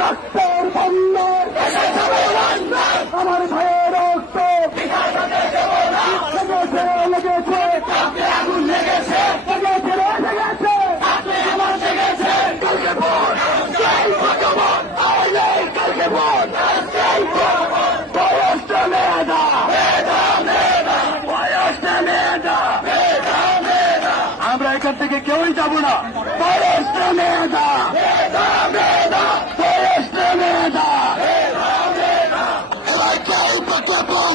রক্তের বন্যার আমার ভাইয়ের রক্ত লেগেছে আগুন লেগেছে কালকে ভোট জয় ভগবান কালকে ভোট বয়সটা মেধা বয়সটা মেধা আমরা এখান থেকে কেউই যাব না বয়সটা মেধা বয়সটা মেধা এবার চাই প্রক্ষেপণ